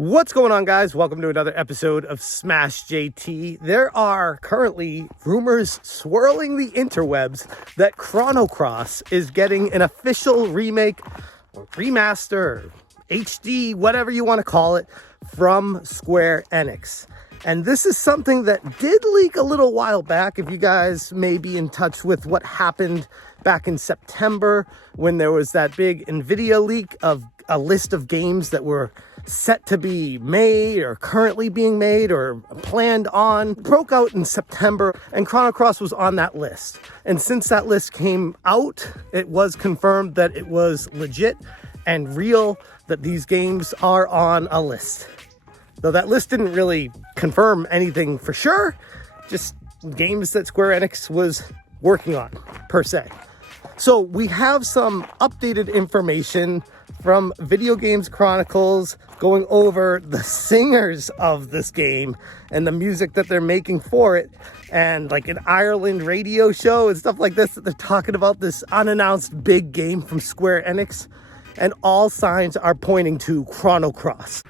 What's going on, guys? Welcome to another episode of Smash JT. There are currently rumors swirling the interwebs that Chrono Cross is getting an official remake, or remaster, HD, whatever you want to call it, from Square Enix. And this is something that did leak a little while back. If you guys may be in touch with what happened back in September when there was that big NVIDIA leak of a list of games that were set to be made or currently being made or planned on, broke out in September, and Chrono Cross was on that list. And since that list came out, it was confirmed that it was legit and real, that these games are on a list. Though that list didn't really confirm anything for sure, just games that Square Enix was working on, per se. So we have some updated information from Video Games Chronicles going over the singers of this game and the music that they're making for it, and like an Ireland radio show and stuff like this, that they're talking about this unannounced big game from Square Enix, and all signs are pointing to Chrono Cross.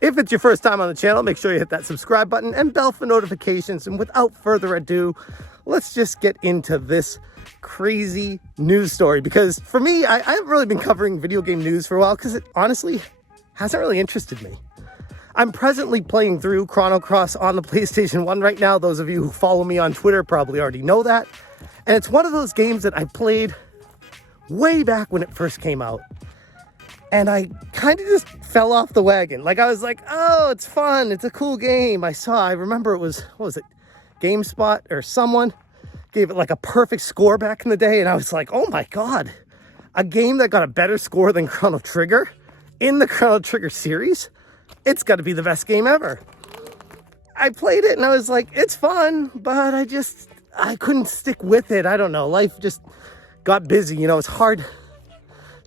If it's your first time on the channel, make sure you hit that subscribe button and bell for notifications. And without further ado, let's just get into this crazy news story. Because for me, I haven't really been covering video game news for a while because it honestly hasn't really interested me. I'm presently playing through Chrono Cross on the PlayStation 1 right now. Those of you who follow me on Twitter probably already know that. And it's one of those games that I played way back when it first came out. And I kind of just fell off the wagon. Like, I was like, oh, it's fun. It's a cool game. I remember it was, what was it? GameSpot or someone gave it like a perfect score back in the day. And I was like, oh my God, a game that got a better score than Chrono Trigger in the Chrono Trigger series. It's got to be the best game ever. I played it and I was like, it's fun, but I couldn't stick with it. I don't know. Life just got busy. You know, it's hard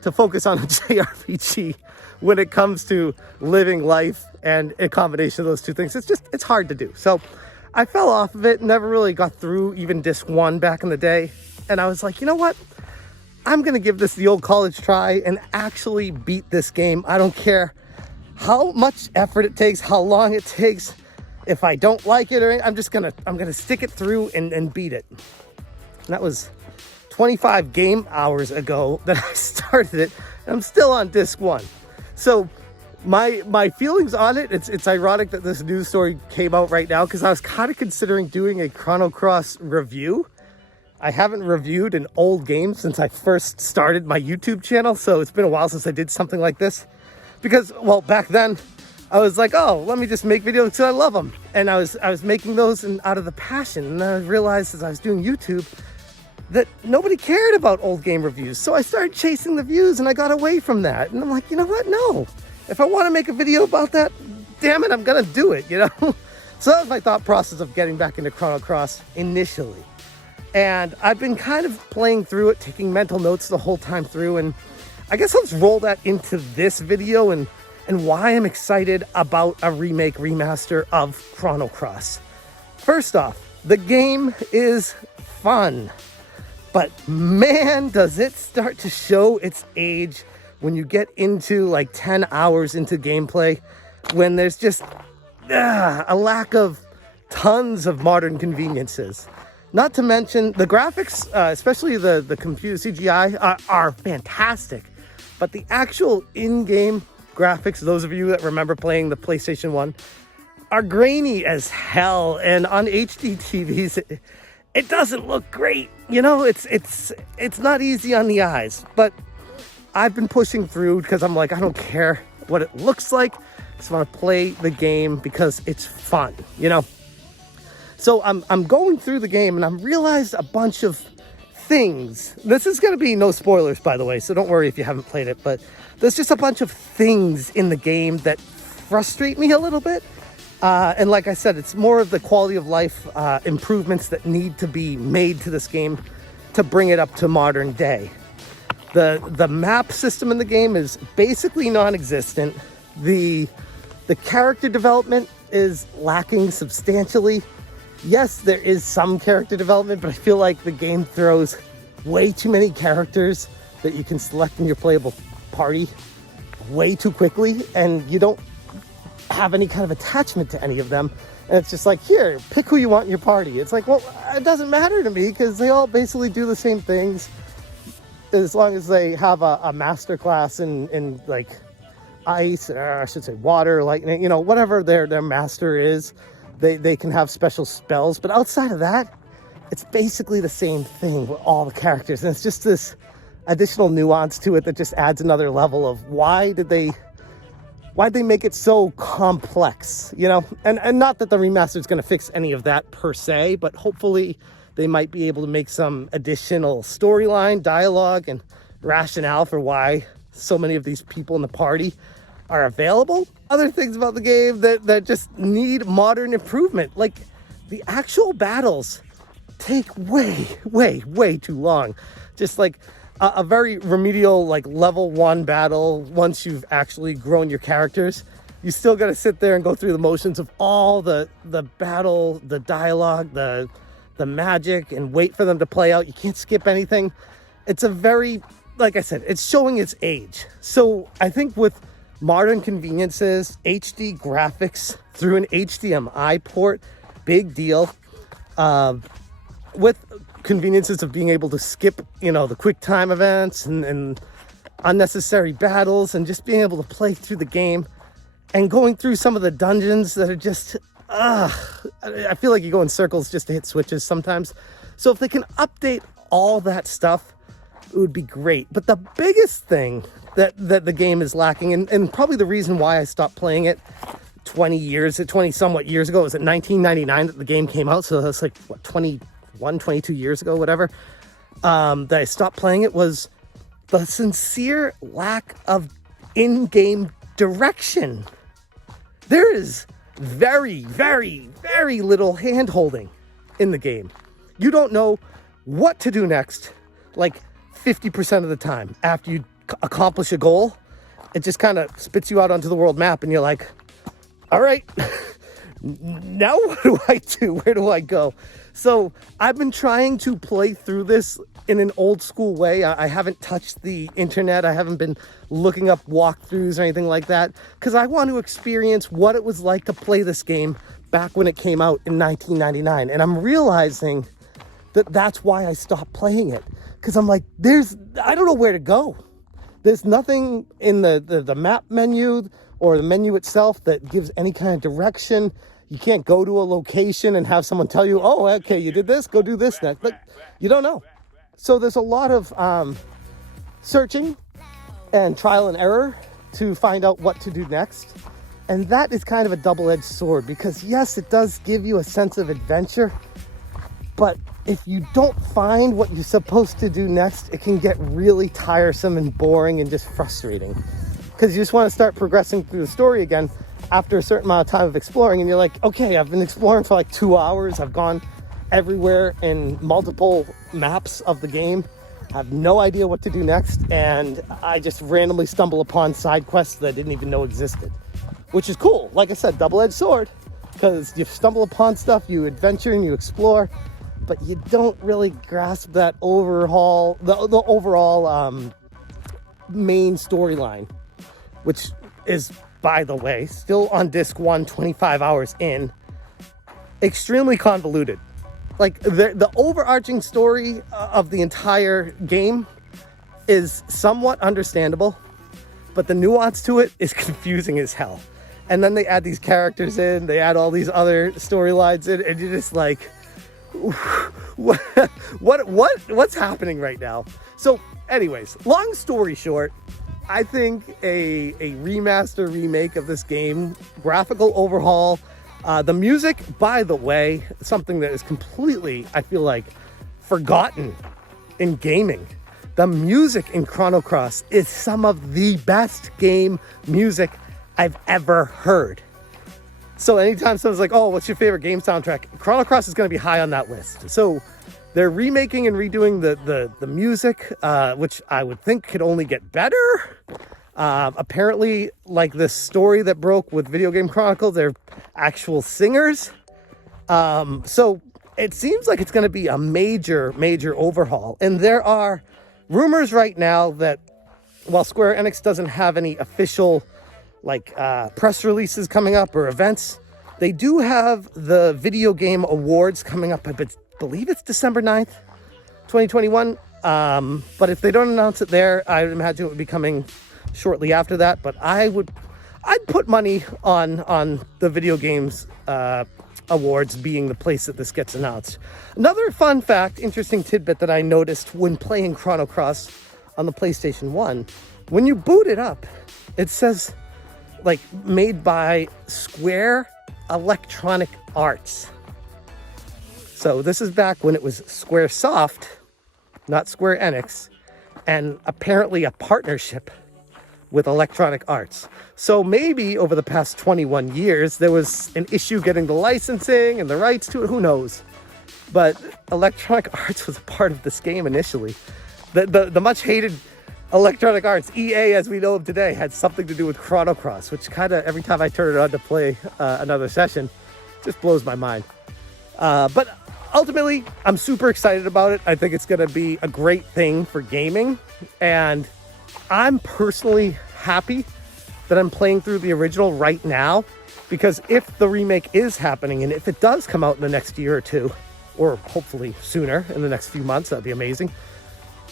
to focus on a JRPG when it comes to living life and a combination of those two things. It's hard to do. So I fell off of it, never really got through even disc 1 back in the day. And I was like, you know what? I'm going to give this the old college try and actually beat this game. I don't care how much effort it takes, how long it takes. If I don't like it, I'm going to stick it through and beat it. And that was 25 game hours ago that I started it. I'm still on disc 1. So my feelings on it, it's ironic that this news story came out right now because I was kind of considering doing a Chrono Cross review. I haven't reviewed an old game since I first started my YouTube channel, so it's been a while since I did something like this. Because, well, back then I was like, oh, let me just make videos because I love them. And I was making those out of the passion. And then I realized as I was doing YouTube that nobody cared about old game reviews. So I started chasing the views and I got away from that. And I'm like, you know what? No. If I want to make a video about that, damn it, I'm going to do it, you know? So that was my thought process of getting back into Chrono Cross initially. And I've been kind of playing through it, taking mental notes the whole time through. And I guess let's roll that into this video and why I'm excited about a remake remaster of Chrono Cross. First off, the game is fun. But man, does it start to show its age when you get into like 10 hours into gameplay, when there's just a lack of tons of modern conveniences. Not to mention the graphics, especially the computer CGI, are fantastic. But the actual in-game graphics, those of you that remember playing the PlayStation 1, are grainy as hell. And on HD TVs, it doesn't look great. You know, it's not easy on the eyes, but I've been pushing through because I'm like, I don't care what it looks like. I just want to play the game because it's fun, you know? So I'm going through the game and I've realized a bunch of things. This is going to be no spoilers, by the way, so don't worry if you haven't played it, but there's just a bunch of things in the game that frustrate me a little bit. And like I said, it's more of the quality of life improvements that need to be made to this game to bring it up to modern day. The map system in the game is basically non-existent. The character development is lacking substantially. Yes, there is some character development, but I feel like the game throws way too many characters that you can select in your playable party. way too quickly, and you don't have any kind of attachment to any of them. And it's just like, here, pick who you want in your party. It's like, well, it doesn't matter to me because they all basically do the same things, as long as they have a master class in like ice, or I should say water, lightning, whatever their master is. They can have special spells, but outside of that, it's basically the same thing with all the characters. And it's just this additional nuance to it that just adds another level of why'd they make it so complex, and not that the remaster is going to fix any of that per se, but hopefully they might be able to make some additional storyline, dialogue, and rationale for why so many of these people in the party are available. Other things about the game that just need modern improvement, like the actual battles take way too long. Just like a very remedial, like level 1 battle, once you've actually grown your characters, you still got to sit there and go through the motions of all the battle, the dialogue, the magic, and wait for them to play out. You can't skip anything. It's a very, like I said, it's showing its age. So I think with modern conveniences, HD graphics through an HDMI port, big deal. With conveniences of being able to skip, the quick time events and unnecessary battles, and just being able to play through the game and going through some of the dungeons that are just, I feel like you go in circles just to hit switches sometimes. So if they can update all that stuff, it would be great. But the biggest thing that the game is lacking, and probably the reason why I stopped playing it 20 somewhat years ago, was it 1999 that the game came out, so that's like what, 22 years ago, whatever, that I stopped playing it, was the sincere lack of in-game direction. There is very little hand-holding in the game. You don't know what to do next, like 50% of the time. After you accomplish a goal, it just kind of spits you out onto the world map, and you're like, all right, now what do I do? Where do I go? So I've been trying to play through this in an old school way. I haven't touched the internet. I haven't been looking up walkthroughs or anything like that, because I want to experience what it was like to play this game back when it came out in 1999. And I'm realizing that that's why I stopped playing it, because I'm like, I don't know where to go. There's nothing in the map menu or the menu itself that gives any kind of direction. You can't go to a location and have someone tell you, oh, okay, you did this, go do this next. But you don't know. So there's a lot of searching and trial and error to find out what to do next. And that is kind of a double-edged sword, because yes, it does give you a sense of adventure, but if you don't find what you're supposed to do next, it can get really tiresome and boring and just frustrating, because you just want to start progressing through the story again after a certain amount of time of exploring. And you're like, okay, I've been exploring for like 2 hours. I've gone everywhere in multiple maps of the game. I have no idea what to do next. And I just randomly stumble upon side quests that I didn't even know existed, which is cool. Like I said, double-edged sword, because you stumble upon stuff, you adventure and you explore, but you don't really grasp that the overall main storyline, which is, by the way, still on disc 1, 25 hours in, extremely convoluted. Like the overarching story of the entire game is somewhat understandable, but the nuance to it is confusing as hell. And then they add these characters in, they add all these other storylines in, and you're just like, what's happening right now? So anyways, long story short, I think a remaster remake of this game, graphical overhaul, the music, by the way, something that is completely, I feel like, forgotten in gaming. The music in Chrono Cross is some of the best game music I've ever heard. So anytime someone's like, oh, what's your favorite game soundtrack? Chrono Cross is going to be high on that list. So they're remaking and redoing the music, which I would think could only get better. Apparently, like this story that broke with Video Game Chronicle, they're actual singers. So it seems like it's going to be a major overhaul. And there are rumors right now that while Square Enix doesn't have any official like press releases coming up or events, they do have the video game awards coming up. I believe it's December 9th, 2021. But if they don't announce it there, I would imagine it would be coming shortly after that. But I'd put money on the video games awards being the place that this gets announced. Another fun fact, interesting tidbit that I noticed when playing Chrono Cross on the PlayStation 1, when you boot it up, it says like made by Square Electronic Arts. So this is back when it was Squaresoft, not Square Enix, and apparently a partnership with Electronic Arts. So maybe over the past 21 years, there was an issue getting the licensing and the rights to it, who knows? But Electronic Arts was a part of this game initially. The much hated Electronic Arts, EA as we know them today, had something to do with Chrono Cross, which kind of, every time I turn it on to play another session, just blows my mind. But ultimately, I'm super excited about it. I think it's going to be a great thing for gaming. And I'm personally happy that I'm playing through the original right now, because if the remake is happening and if it does come out in the next year or two, or hopefully sooner in the next few months, that'd be amazing.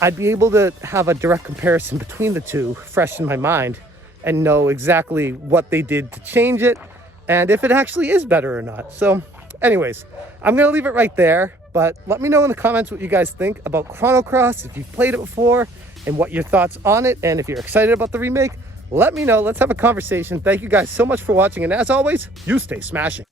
I'd be able to have a direct comparison between the two fresh in my mind and know exactly what they did to change it and if it actually is better or not. So anyways, I'm going to leave it right there, but let me know in the comments what you guys think about Chrono Cross, if you've played it before, and what your thoughts on it, and if you're excited about the remake. Let me know. Let's have a conversation. Thank you guys so much for watching, and as always, you stay smashing.